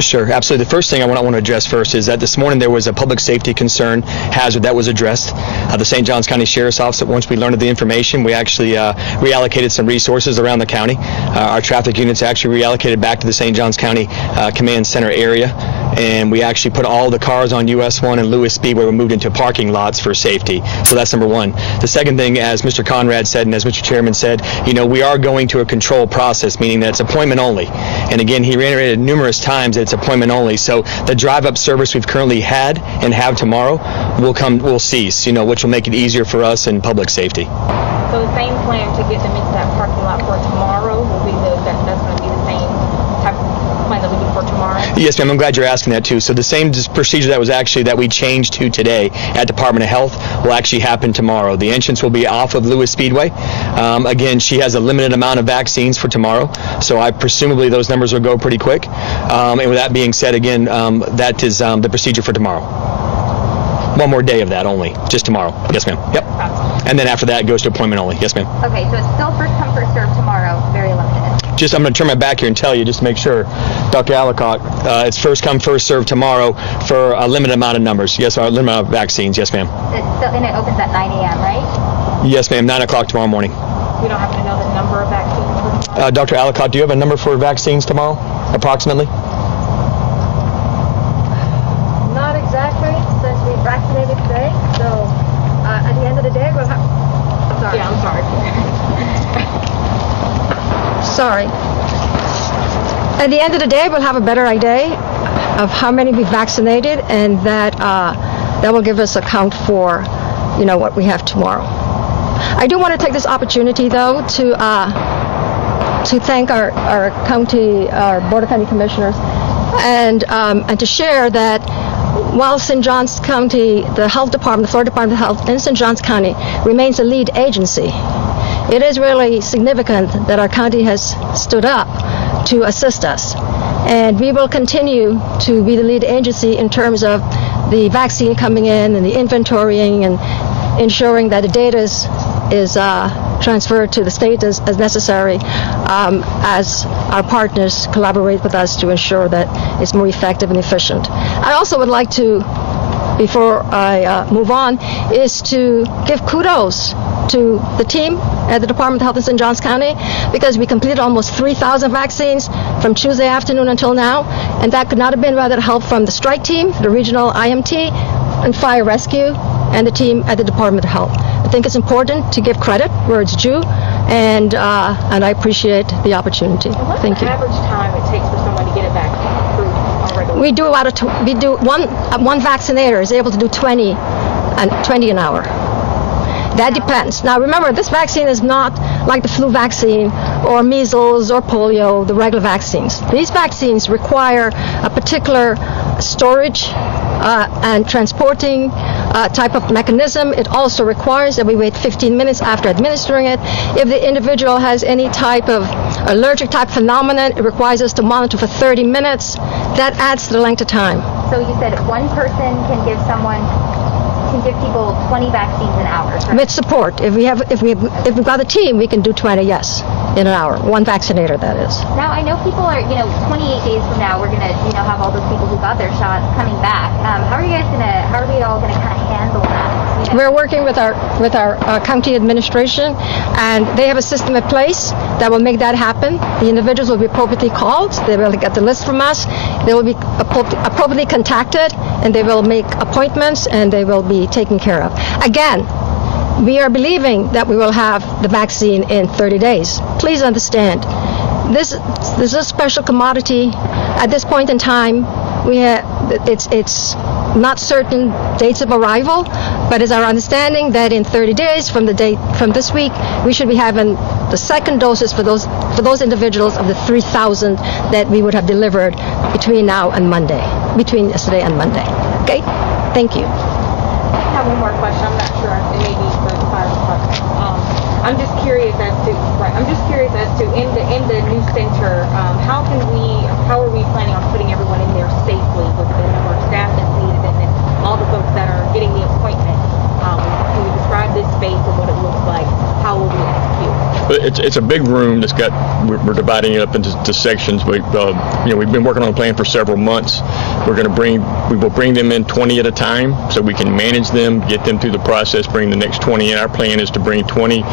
Sure, absolutely. The first thing I want to address first is that this morning there was a public safety concern hazard that was addressed. The St. Johns County Sheriff's Office, once we learned of the information, we actually reallocated some resources around the county. Our traffic units actually reallocated back to the St. Johns County Command Center area, and we actually put all the cars on US 1 and Lewis Speedway were moved into parking lots for safety. So that's number one. The second thing, as Mr. Conrad said and as Mr. Chairman said, we are going to a control process, meaning that it's appointment only. And again, he reiterated numerous times that it's appointment only. So the drive-up service we've currently had and have tomorrow will cease, which will make it easier for us in public safety. So the same plan to get them into that parking lot for tomorrow will be that's going to be the same type of plan that we do for tomorrow? Yes, ma'am. I'm glad you're asking that too. So the same procedure that we changed to today at Department of Health will actually happen tomorrow. The entrance will be off of Lewis Speedway. Again, she has a limited amount of vaccines for tomorrow, so I presumably those numbers will go pretty quick. And with that being said, again, that is the procedure for tomorrow. One more day of that only, just tomorrow. Yes, ma'am. Yep. And then after that, it goes to appointment only. Yes, ma'am. Okay, so it's still first come, first served tomorrow, very limited. I'm going to turn my back here and tell you, just to make sure, Dr. Allicott, it's first come, first served tomorrow for a limited amount of numbers. Yes, a limited amount of vaccines. Yes, ma'am. And it opens at 9 a.m., right? Yes, ma'am. 9 o'clock tomorrow morning. We don't happen to know the number of vaccines? Dr. Allicott, do you have a number for vaccines tomorrow, approximately? Not exactly, since we vaccinated today. So at the end of the day, we'll have... I'm sorry. Yeah, I'm sorry. Sorry. At the end of the day, we'll have a better idea of how many we vaccinated, and that will give us a count for, what we have tomorrow. I do want to take this opportunity, though, to thank our Board of County Commissioners, and to share that while St. Johns County, the Health Department, the Florida Department of Health in St. Johns County remains a lead agency, it is really significant that our county has stood up to assist us. And we will continue to be the lead agency in terms of the vaccine coming in and the inventorying and ensuring that the data is transferred to the state as necessary as our partners collaborate with us to ensure that it's more effective and efficient. I also would like to, before I move on, is to give kudos to the team at the Department of Health in St. Johns County, because we completed almost 3,000 vaccines from Tuesday afternoon until now, and that could not have been without help from the strike team, the regional IMT, and fire rescue, and the team at the Department of Health. I think it's important to give credit where it's due, and I appreciate the opportunity. Thank you. What's the average time it takes for someone to get a vaccine approved already? We do one vaccinator is able to do 20 an hour. That depends. Now remember, this vaccine is not like the flu vaccine or measles or polio, the regular vaccines. These vaccines require a particular storage and transporting type of mechanism. It also requires that we wait 15 minutes after administering it. If the individual has any type of allergic type phenomenon, it requires us to monitor for 30 minutes. That adds to the length of time. So you said one person can give people 20 vaccines an hour. Correct? With support. If we've got a team, we can do 20, yes, in an hour. One vaccinator, that is. Now I know people are, 28 days from now, we're gonna, have all those people who got their shot coming back. How are we all gonna kind of handle that? We're working with our county administration, and they have a system in place that will make that happen. The individuals will be appropriately called. They will get the list from us. They will be appropriately contacted, and they will make appointments, and they will be taken care of. Again, we are believing that we will have the vaccine in 30 days. Please understand, this is a special commodity. At this point in time, it's not certain dates of arrival, but it's our understanding that in 30 days from this week, we should be having the second doses for those individuals of the 3,000 that we would have delivered between yesterday and Monday. Okay? Thank you. I have one more question. I'm not sure. It may be for the fire department. I'm just curious as to in the new center, how are we planning on putting everyone in there safely with the number of staff that's needed and then all the folks that are getting the appointment? Can you describe this space and what it looks like? How will we execute? But it's a big room that's got, we're dividing it up into sections. We've been working on a plan for several months. We will bring them in 20 at a time so we can manage them, get them through the process, bring the next 20 in. Our plan is to bring 20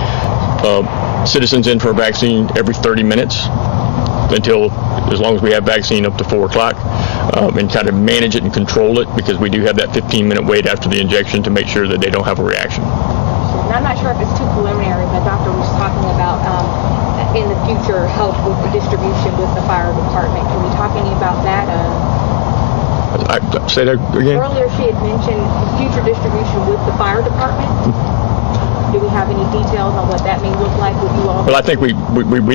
citizens in for a vaccine every 30 minutes until, as long as we have vaccine up to 4 o'clock, and kind of manage it and control it, because we do have that 15-minute wait after the injection to make sure that they don't have a reaction. And I'm not sure if it's too preliminary, but Doctor was talking about in the future help with the distribution with the fire department. Can we talk any about that? Say that again? Earlier she had mentioned future distribution with the fire department. Do we have any details on what that may look like with you all? Well, I think we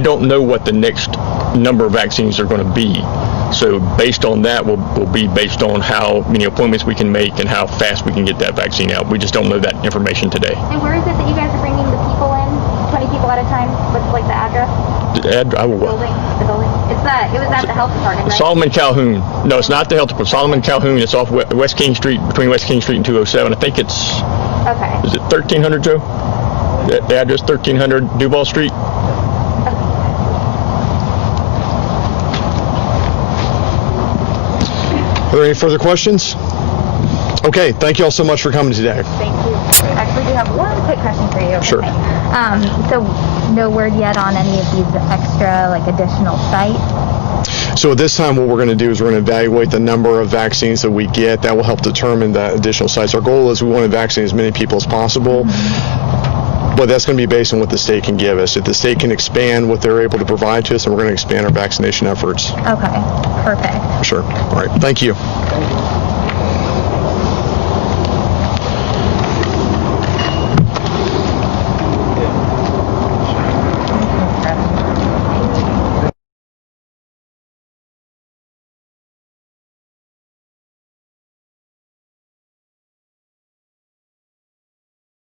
don't know what the next number of vaccines are going to be. So based on that will be based on how many appointments we can make and how fast we can get that vaccine out. We just don't know that information today. And where is it that you guys are bringing the people in? 20 people at a time? What's like the address? The building? It was at the health department, right? Solomon Calhoun. No, it's not the health department. Solomon Calhoun. It's off West King Street, between West King Street and 207. I think it's, Okay. is it 1300, Joe? The address 1300 Duval Street. Are there any further questions? Okay, thank you all so much for coming today. Thank you. Actually, we do have one quick question for you. Sure. Okay. So, no word yet on any of these extra, additional sites? So at this time, what we're going to do is we're going to evaluate the number of vaccines that we get. That will help determine the additional sites. Our goal is we want to vaccinate as many people as possible. But that's going to be based on what the state can give us. If the state can expand what they're able to provide to us, then we're going to expand our vaccination efforts. Okay, perfect. Sure. All right. Thank you.